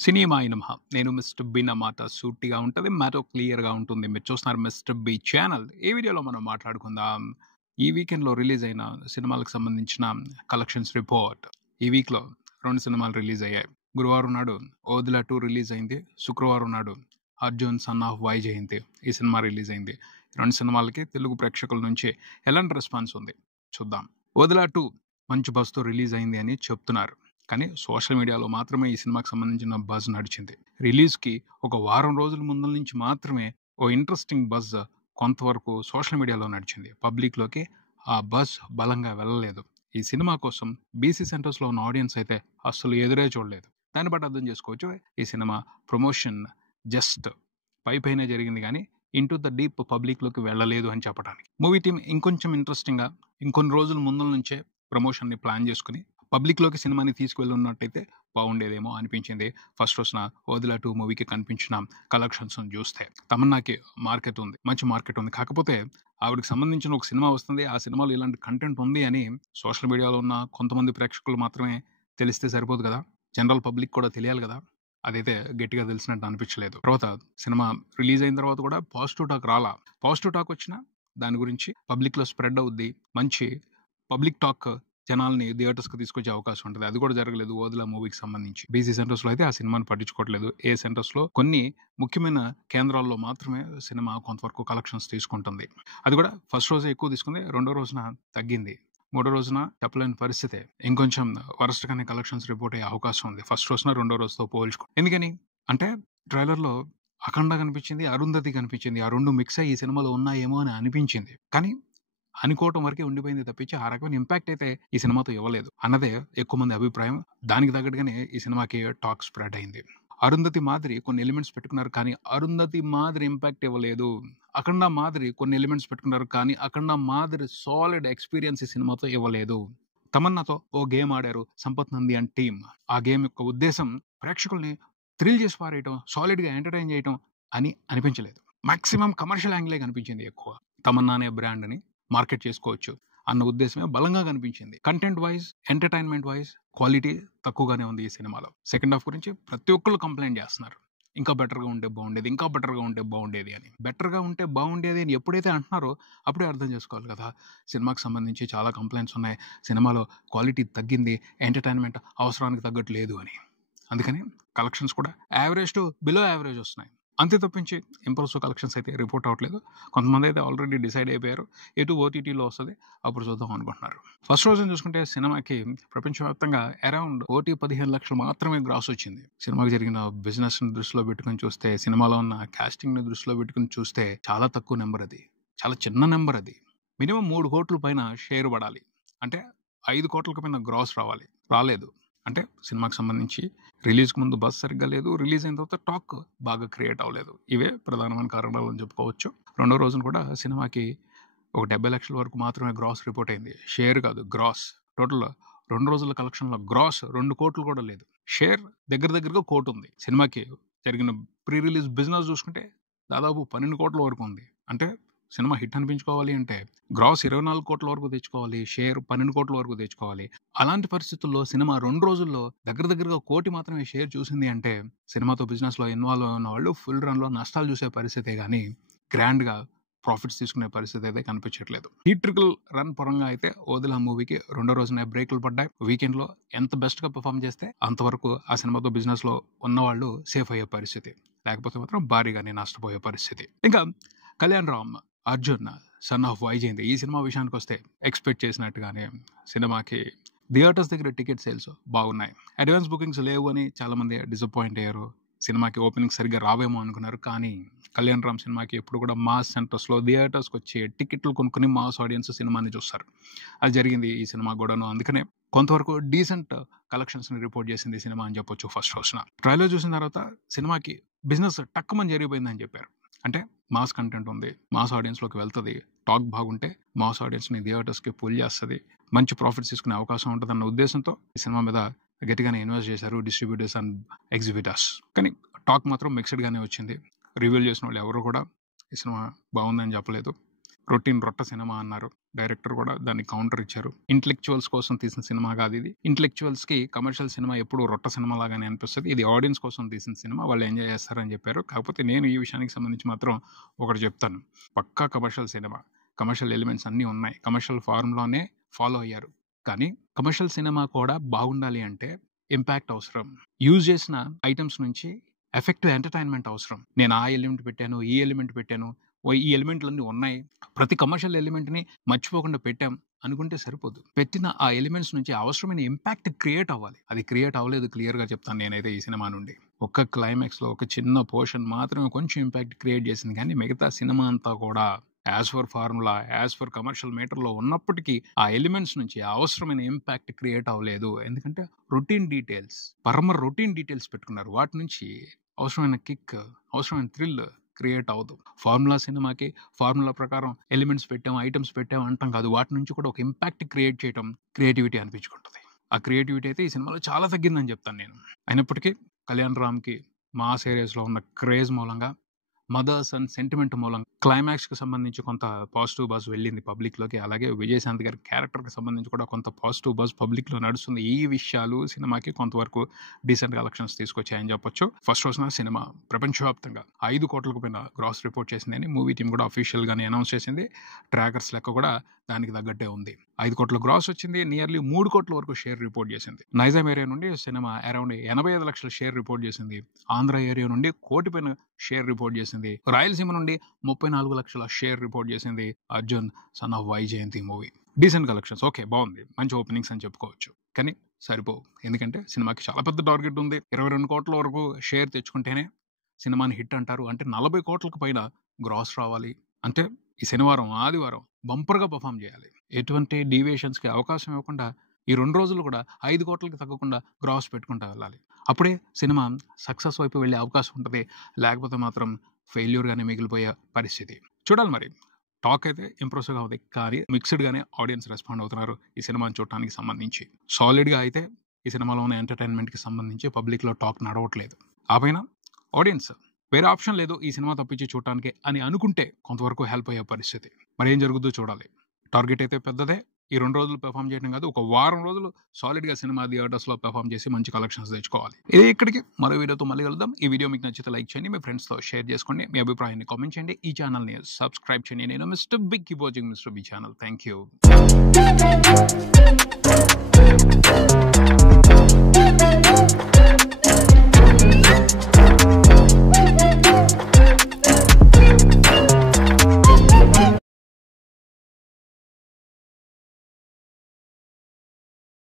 సినిమాయి నమః. నేను mister B నా మాట సూటిగా ఉంటది. మ్యాటర్ క్లియర్‌గా ఉంటుంది. మీరు చూస్తున్నారు మిస్టర్ బి ఛానల్. ఈ వీడియోలో మనం మాట్లాడుకుందాం. ఈ వీకెండ్‌లో రిలీజ్ అయిన సినిమాలకు సంబంధించిన కలెక్షన్స్ రిపోర్ట్. ఈ వీక్‌లో 2 సినిమాలు రిలీజ్ అయ్యాయి. గురువారం నాడు 'ఓదిలా 2' రిలీజ్ అయింది. శుక్రవారం నాడు 'అర్జున్ సన్ ఆఫ్ వైజయంతి' ఈ సినిమా రిలీజ్ అయింది. 2 సినిమాలకి తెలుగు ప్రేక్షకుల నుంచి ఎలాంటి రెస్పాన్స్ ఉంది చూద్దాం. 'ఓదిలా 2' మంచి బజ్‌తో రిలీజ్ అయింది అని చెప్తున్నారు. కానీ సోషల్ మీడియాలో మాత్రమే ఈ సినిమాకి సంబంధించిన బజ్ నడిచింది. రిలీజ్‌కి ఒక వారం రోజుల ముందల నుంచి మాత్రమే ఓ ఇంట్రెస్టింగ్ బజ్ కొంతవరకు సోషల్ మీడియాలో నడిచింది. పబ్లిక్‌లోకి ఆ బజ్ బలంగా వెళ్ళలేదు. ఈ సినిమా కోసం బీసీ సెంటర్స్‌లో ఉన్న ఆడియన్స్ అయితే అస్సలు ఎదురే చూడలేదు. దాన్ని బట్టి అర్థం చేసుకోవచ్చు ఈ సినిమా ప్రమోషన్ జస్ట్ పైపైనే జరిగింది కానీ ఇంటూ ద డీప్ పబ్లిక్‌లోకి వెళ్ళలేదు అని చెప్పడానికి. మూవీ టీమ్ ఇంకొంచెం ఇంట్రెస్టింగ్‌గా ఇంకొన్ని రోజుల ముందల నుంచే ప్రమోషన్‌ని ప్లాన్ చేసుకొని పబ్లిక్‌లోకి సినిమాని తీసుకువెళ్ళున్నట్టయితే బాగుండేదేమో అనిపించింది. ఫస్ట్ రోజున 'ఓదిలా 2' మూవీకి కనిపించిన కలెక్షన్స్‌ని చూస్తే. తమన్నాకి మార్కెట్ ఉంది. మంచి మార్కెట్ ఉంది. కాకపోతే ఆవిడకి సంబంధించిన ఒక సినిమా వస్తుంది. ఆ సినిమాలో ఇలాంటి కంటెంట్ ఉంది అని సోషల్ మీడియాలో ఉన్న కొంతమంది ప్రేక్షకులు మాత్రమే తెలిస్తే సరిపోదు కదా! జనరల్ పబ్లిక్ కూడా తెలియాలి కదా! అదైతే గట్టిగా తెలిసినట్టు అనిపించలేదు. తర్వాత సినిమా రిలీజ్ అయిన తర్వాత కూడా పాజిటివ్ టాక్ రాలా. పాజిటివ్ టాక్ వచ్చినా దాని గురించి పబ్లిక్‌లో స్ప్రెడ్ అవుద్ది. మంచి పబ్లిక్ టాక్ జనాల్ని థియేటర్స్‌కి తీసుకొచ్చే అవకాశం ఉంటది. అది కూడా జరగలేదు 'ఓదిలా' మూవీకి సంబంధించి. బీసీ సెంటర్స్‌లో అయితే ఆ సినిమాని పట్టించుకోవట్లేదు. ఏ సెంటర్స్‌లో కొన్ని ముఖ్యమైన కేంద్రాల్లో మాత్రమే సినిమా కొంతవరకు కలెక్షన్స్ తీసుకుంటుంది. అది కూడా ఫస్ట్ రోజే ఎక్కువ తీసుకుంది. రెండో రోజున తగ్గింది. మూడో రోజున చెప్పలేని పరిస్థితే. ఇంకొంచెం వరస్ట్‌గానే కలెక్షన్స్ రిపోర్ట్ అయ్యే అవకాశం ఉంది. ఫస్ట్ రోజున, రెండో రోజుతో పోల్చుకుంటే. ఎందుకని? అంటే ట్రైలర్‌లో 'అఖండ' కనిపించింది, 'అరుంధతి' కనిపించింది. ఆ 2 మిక్స్ అయ్యి ఈ సినిమాలో ఉన్నాయేమో అని అనిపించింది. కానీ అనుకోవటం వరకే ఉండిపోయింది తప్పించి ఆ రకమైన ఇంపాక్ట్ అయితే ఈ సినిమాతో ఇవ్వలేదు అన్నదే ఎక్కువ మంది అభిప్రాయం. దానికి తగ్గట్టుగానే ఈ సినిమాకి టాక్ స్ప్రెడ్ అయింది. 'అరుంధతి' మాదిరి కొన్ని ఎలిమెంట్స్ పెట్టుకున్నారు కానీ 'అరుంధతి' మాదిరి ఇంపాక్ట్ ఇవ్వలేదు. 'అఖండ' మాదిరి కొన్ని ఎలిమెంట్స్ పెట్టుకున్నారు కానీ 'అఖండ' మాదిరి సాలిడ్ ఎక్స్‌పీరియన్స్ ఈ సినిమాతో ఇవ్వలేదు. తమన్నాతో ఓ గేమ్ ఆడారు సంపత్ నంది అండ్ టీమ్. ఆ గేమ్ యొక్క ఉద్దేశం ప్రేక్షకుల్ని థ్రిల్ చేసి పారేయటం, సాలిడ్‌గా ఎంటర్‌టైన్ చేయటం అని అనిపించలేదు. మాక్సిమం కమర్షియల్ యాంగిలే కనిపించింది ఎక్కువ. తమన్నా అనే బ్రాండ్‌ని మార్కెట్ చేసుకోవచ్చు అన్న ఉద్దేశమే బలంగా కనిపించింది. Content wise, entertainment wise quality తక్కువగానే ఉంది ఈ సినిమాలో. సెకండ్ హాఫ్ గురించి ప్రతి ఒక్కళ్ళు కంప్లెయింట్ చేస్తున్నారు. ఇంకా బెటర్‌గా ఉంటే బాగుండేది, ఇంకా బెటర్‌గా ఉంటే బాగుండేది అని. బెటర్‌గా ఉంటే బాగుండేది అని ఎప్పుడైతే అంటున్నారో అప్పుడే అర్థం చేసుకోవాలి కదా! సినిమాకి సంబంధించి చాలా కంప్లెయింట్స్ ఉన్నాయి. సినిమాలో క్వాలిటీ తగ్గింది, ఎంటర్‌టైన్‌మెంట్ అవసరానికి తగ్గట్టు లేదు అని. అందుకని కలెక్షన్స్ కూడా యావరేజ్ టు బిలో యావరేజ్ వస్తున్నాయి. అంతే తప్పించి ఇంపల్సివ్ కలెక్షన్స్ అయితే రిపోర్ట్ అవ్వట్లేదు. కొంతమంది అయితే ఆల్రెడీ డిసైడ్ అయిపోయారు. ఎటు ఓటీటీలో వస్తది. అప్పుడు చూద్దాం అనుకుంటున్నారు. ఫస్ట్ రోజున చూసుకుంటే సినిమాకి ప్రపంచవ్యాప్తంగా అరౌండ్ 1,15,00,000 మాత్రమే గ్రాస్ వచ్చింది. సినిమాకి జరిగిన బిజినెస్‌ని దృష్టిలో పెట్టుకొని చూస్తే, సినిమాలో ఉన్న కాస్టింగ్‌ని దృష్టిలో పెట్టుకొని చూస్తే చాలా తక్కువ నంబర్ అది. చాలా చిన్న నంబర్ అది. మినిమమ్ 3,00,00,000 పైన షేర్ పడాలి. అంటే 5,00,00,000 పైన గ్రాస్ రావాలి. రాలేదు. అంటే సినిమాకి సంబంధించి రిలీజ్‌కి ముందు బజ్ సరిగ్గా లేదు. రిలీజ్ అయిన తర్వాత టాక్ బాగా క్రియేట్ అవ్వలేదు. ఇవే ప్రధానమైన కారణాలు అని చెప్పుకోవచ్చు. రెండో రోజున కూడా సినిమాకి ఒక 70,00,000 వరకు మాత్రమే గ్రాస్ రిపోర్ట్ అయింది. షేర్ కాదు గ్రాస్. టోటల్ 2 రోజుల కలెక్షన్‌లో గ్రాస్ 2,00,00,000 కూడా లేదు. షేర్ దగ్గరగా 1,00,00,000 ఉంది. సినిమాకి జరిగిన ప్రీ రిలీజ్ బిజినెస్ చూసుకుంటే దాదాపు 12,00,00,000 వరకు ఉంది. అంటే సినిమా హిట్ అనిపించుకోవాలి అంటే గ్రాస్ 24,00,00,000 వరకు తెచ్చుకోవాలి. షేర్ 12,00,00,000 వరకు తెచ్చుకోవాలి. అలాంటి పరిస్థితుల్లో సినిమా 2 రోజుల్లో దగ్గరగా 1,00,00,000 మాత్రమే షేర్ చూసింది అంటే సినిమాతో బిజినెస్‌లో ఇన్వాల్వ్ అయిన వాళ్ళు ఫుల్ రన్‌లో నష్టాలు చూసే పరిస్థితే గానీ గ్రాండ్‌గా ప్రాఫిట్స్ తీసుకునే పరిస్థితి అయితే కనిపించట్లేదు. థియేట్రికల్ రన్ పరంగా అయితే 'ఓదిలా' మూవీకి రెండో రోజునే బ్రేకులు పడ్డాయి. వీకెండ్‌లో ఎంత బెస్ట్‌గా పెర్ఫార్మ్ చేస్తే అంతవరకు ఆ సినిమాతో బిజినెస్‌లో ఉన్నవాళ్ళు సేఫ్ అయ్యే పరిస్థితి. లేకపోతే మాత్రం భారీగానే నష్టపోయే పరిస్థితి. ఇంకా 'కళ్యాణ్ రామ్', 'అర్జున్ సన్ ఆఫ్ వైజయంతి' ఈ సినిమా విషయానికొస్తే ఎక్స్‌పెక్ట్ చేసినట్టుగానే సినిమాకి థియేటర్స్ దగ్గర టికెట్ సేల్స్ బాగున్నాయి. అడ్వాన్స్ బుకింగ్స్ లేవు అని చాలామంది డిసప్పాయింట్ అయ్యారు. సినిమాకి ఓపెనింగ్ సరిగ్గా రావేమో అనుకున్నారు. కానీ 'కళ్యాణ్ రామ్' సినిమాకి ఎప్పుడు కూడా మాస్ సెంటర్స్‌లో థియేటర్స్‌కి వచ్చి టికెట్లు కొనుక్కొని మాస్ ఆడియన్స్ సినిమాని చూస్తారు. అది జరిగింది ఈ సినిమా కూడాను. అందుకనే కొంతవరకు డీసెంట్ కలెక్షన్స్‌ని రిపోర్ట్ చేసింది ఈ సినిమా అని చెప్పొచ్చు ఫస్ట్ రోజున. ట్రైలర్ చూసిన తర్వాత సినిమాకి బిజినెస్ టక్కుమని జరిగిపోయిందని చెప్పారు. అంటే మాస్ కంటెంట్ ఉంది. మాస్ ఆడియన్స్‌లోకి వెళ్తది. టాక్ బాగుంటే మాస్ ఆడియన్స్‌ని థియేటర్స్‌కి పుల్ చేస్తది. మంచి ప్రాఫిట్స్ తీసుకునే అవకాశం ఉంటదన్న ఉద్దేశంతో ఈ సినిమా మీద గట్టిగానే ఇన్వెస్ట్ చేశారు డిస్ట్రిబ్యూటర్స్ అండ్ ఎగ్జిబిటర్స్. కానీ టాక్ మాత్రం మిక్స్డ్‌గానే వచ్చింది. రివ్యూలు చేసిన వాళ్ళు ఎవరు కూడా ఈ సినిమా బాగుందని చెప్పలేదు. రొట్ట సినిమా అన్నారు. డైరెక్టర్ కూడా దాన్ని కౌంటర్ ఇచ్చారు. ఇంటెలెక్చువల్స్ కోసం తీసిన సినిమా కాదు ఇది. ఇంటెలెక్చువల్స్‌కి కమర్షియల్ సినిమా ఎప్పుడు రొట్ట సినిమా లాగానే అనిపిస్తది. ఇది ఆడియన్స్ కోసం తీసిన సినిమా. వాళ్ళు ఎంజాయ్ చేస్తారని చెప్పారు. కాకపోతే నేను ఈ విషయానికి సంబంధించి మాత్రం ఒకటి చెప్తాను. పక్కా కమర్షియల్ సినిమా. కమర్షియల్ ఎలిమెంట్స్ అన్నీ ఉన్నాయి. కమర్షియల్ ఫార్ములానే ఫాలో అయ్యారు. కానీ కమర్షియల్ సినిమా కూడా బాగుండాలి అంటే ఇంపాక్ట్ అవసరం. యూజ్ చేసిన ఐటమ్స్ నుంచి ఎఫెక్టివ్ ఎంటర్‌టైన్‌మెంట్ అవసరం. నేను ఆ ఎలిమెంట్ పెట్టాను, ఈ ఎలిమెంట్ పెట్టాను. ఈ ఎలిమెంట్‌లన్నీ ఉన్నాయి. ప్రతి కమర్షియల్ ఎలిమెంట్‌ని మర్చిపోకుండా పెట్టాం అనుకుంటే సరిపోదు. పెట్టిన ఆ ఎలిమెంట్స్ నుంచి అవసరమైన ఇంపాక్ట్ క్రియేట్ అవ్వాలి. అది క్రియేట్ అవ్వలేదు క్లియర్‌గా చెప్తాను నేనైతే ఈ సినిమా నుండి. ఒక్క క్లైమాక్స్‌లో ఒక చిన్న పోర్షన్ మాత్రమే కొంచెం ఇంపాక్ట్ క్రియేట్ చేసింది కానీ మిగతా సినిమా అంతా కూడా as per formula, as per commercial మీటర్‌లో ఉన్నప్పటికీ ఆ ఎలిమెంట్స్ నుంచి అవసరమైన ఇంపాక్ట్ క్రియేట్ అవ్వలేదు. ఎందుకంటే రొటీన్ డీటెయిల్స్, రొటీన్ డీటెయిల్స్ పెట్టుకున్నారు. వాటి నుంచి అవసరమైన కిక్, అవసరమైన థ్రిల్ క్రియేట్ అవ్వదు. ఫార్ములా సినిమాకి ఫార్ములా ప్రకారం ఎలిమెంట్స్ పెట్టాం, ఐటమ్స్ పెట్టాం అంటాం కాదు. వాటి నుంచి కూడా ఒక ఇంపాక్ట్ క్రియేట్ చేయటం క్రియేటివిటీ అనిపించుకుంటది. ఆ క్రియేటివిటీ అయితే ఈ సినిమాలో చాలా తగ్గిందని చెప్తాను నేను. అయినప్పటికీ కళ్యాణ్ రామ్‌కి మాస్ ఏరియాస్‌లో ఉన్న క్రేజ్ మూలంగా, మదర్స్ అండ్ సెంటిమెంట్ మూలంగా క్లైమాక్స్‌కి సంబంధించి కొంత పాజిటివ్ బజ్ వెళ్ళింది పబ్లిక్‌లోకి. అలాగే విజయశాంతి గారి క్యారెక్టర్‌కి సంబంధించి కూడా కొంత పాజిటివ్ బజ్ పబ్లిక్‌లో నడుస్తుంది. ఈ విషయాలు సినిమాకి కొంతవరకు డీసెంట్ కలెక్షన్స్ తీసుకొచ్చాయని చెప్పొచ్చు. ఫస్ట్ రోజున సినిమా ప్రపంచవ్యాప్తంగా 5 కోట్లకు పైన గ్రాస్ రిపోర్ట్ చేసిందని మూవీ టీమ్ కూడా అఫీషియల్‌గానే అనౌన్స్ చేసింది. ట్రాకర్స్ లెక్క కూడా దానికి తగ్గట్టే ఉంది. 5 కోట్ల గ్రాస్ వచ్చింది. నియర్లీ 3 కోట్ల వరకు షేర్ రిపోర్ట్ చేసింది. నైజాం ఏరియా నుండి సినిమా అరౌండ్ 85 లక్షల షేర్ రిపోర్ట్ చేసింది. ఆంధ్ర ఏరియా నుండి 1 కోటి పైన షేర్ రిపోర్ట్ చేసింది. రాయలసీమ నుండి 34 లక్షల షేర్ రిపోర్ట్ చేసింది. Arjun son of Vyjayanthi movie. Decent collections. Okay, బాగుంది. మంచి ఓపెనింగ్స్ అని చెప్పుకోవచ్చు. కానీ సరిపోవు. ఎందుకంటే సినిమాకి చాలా పెద్ద టార్గెట్ ఉంది. 22 కోట్ల వరకు షేర్ తెచ్చుకుంటేనే సినిమాని హిట్ అంటారు. అంటే 40 కోట్లకు పైన గ్రాస్ రావాలి. అంటే ఈ శనివారం, ఆదివారం బంపర్‌గా పెర్ఫార్మ్ చేయాలి. ఎటువంటి డీవియేషన్స్‌కి అవకాశం ఇవ్వకుండా ఈ 2 రోజులు కూడా 5 కోట్లకి తగ్గకుండా గ్రాస్ పెట్టుకుంటా వెళ్ళాలి. అప్పుడే సినిమా సక్సెస్ వైపు వెళ్ళే అవకాశం ఉంటది. లేకపోతే మాత్రం ఫెయిల్యూర్‌గానే మిగిలిపోయే పరిస్థితి. చూడాలి మరి. టాక్ అయితే ఇంప్రెసివ్‌గా ఉంది. కానీ మిక్స్డ్‌గానే ఆడియన్స్ రెస్పాండ్ అవుతున్నారు ఈ సినిమాని చూడటానికి సంబంధించి. సాలిడ్‌గా అయితే ఈ సినిమాలో ఉన్న ఎంటర్‌టైన్‌మెంట్‌కి సంబంధించి పబ్లిక్‌లో టాక్ నడవట్లేదు. ఆ పైన ఆడియన్స్ వేరే ఆప్షన్ లేదు ఈ సినిమా తప్పించి చూడటానికి అని అనుకుంటే కొంతవరకు హెల్ప్ అయ్యే పరిస్థితి. మరి ఏం జరుగుతుందో చూడాలి. టార్గెట్ అయితే పెద్దదే. ఈ 2 రోజులు పెర్ఫార్మ్ చేయడం కాదు, ఒక వారం రోజులు సాలిడ్‌గా సినిమా థియేటర్స్‌లో పెర్ఫార్మ్ చేసి మంచి కలెక్షన్స్ తెచ్చుకోవాలి. ఇది ఇక్కడికి. మరో వీడియోతో మళ్ళీ కలుద్దాం. ఈ వీడియో మీకు నచ్చితే లైక్ చేయండి, మీ ఫ్రెండ్స్‌తో షేర్ చేసుకోండి, మీ అభిప్రాయాన్ని కామెంట్ చేయండి. ఈ ఛానల్‌ని సబ్స్క్రైబ్ చేయండి. నేను mister Big, keep watching mister B channel. Thank you.